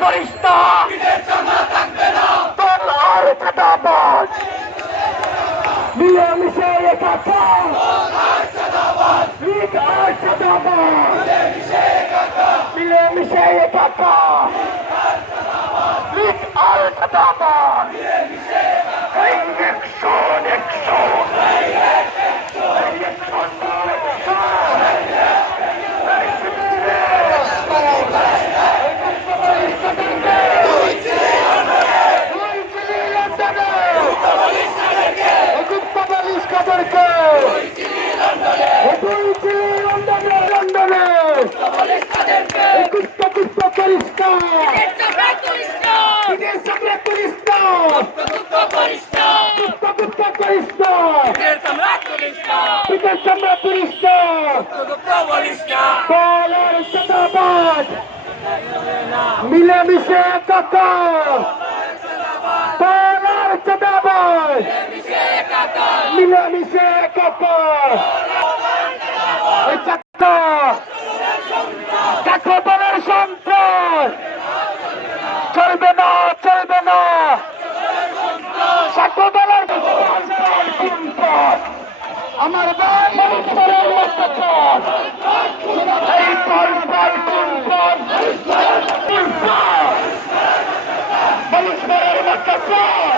করিস না, তোর আর চাঁদাবাজ মিলেমিশে একাকার, লীগ আর চাঁদাবাজ মিলেমিশে একাকার, লীগ আর চাঁদাবাজ। এই অ্যাকশন অ্যাকশন মিলেমিশে একাকার, পালার চাঁদাবাজ মিলেমিশে একাকার। দেখো দলের সন্ত্রাস চলবে না, চলবে না। দেখো দলের আমার মানুষের অত্যাচার, এই পরপর কুম্পন মানুষের অত্যাচার,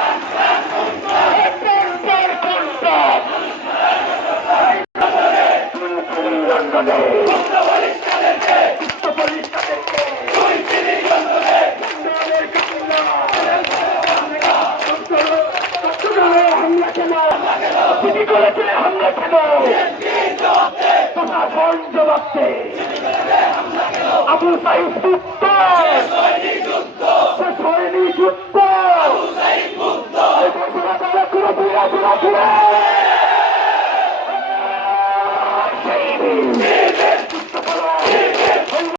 আবু সাইদ যুদ্ধ শেষ হয়নি, যুদ্ধ ঘোষণা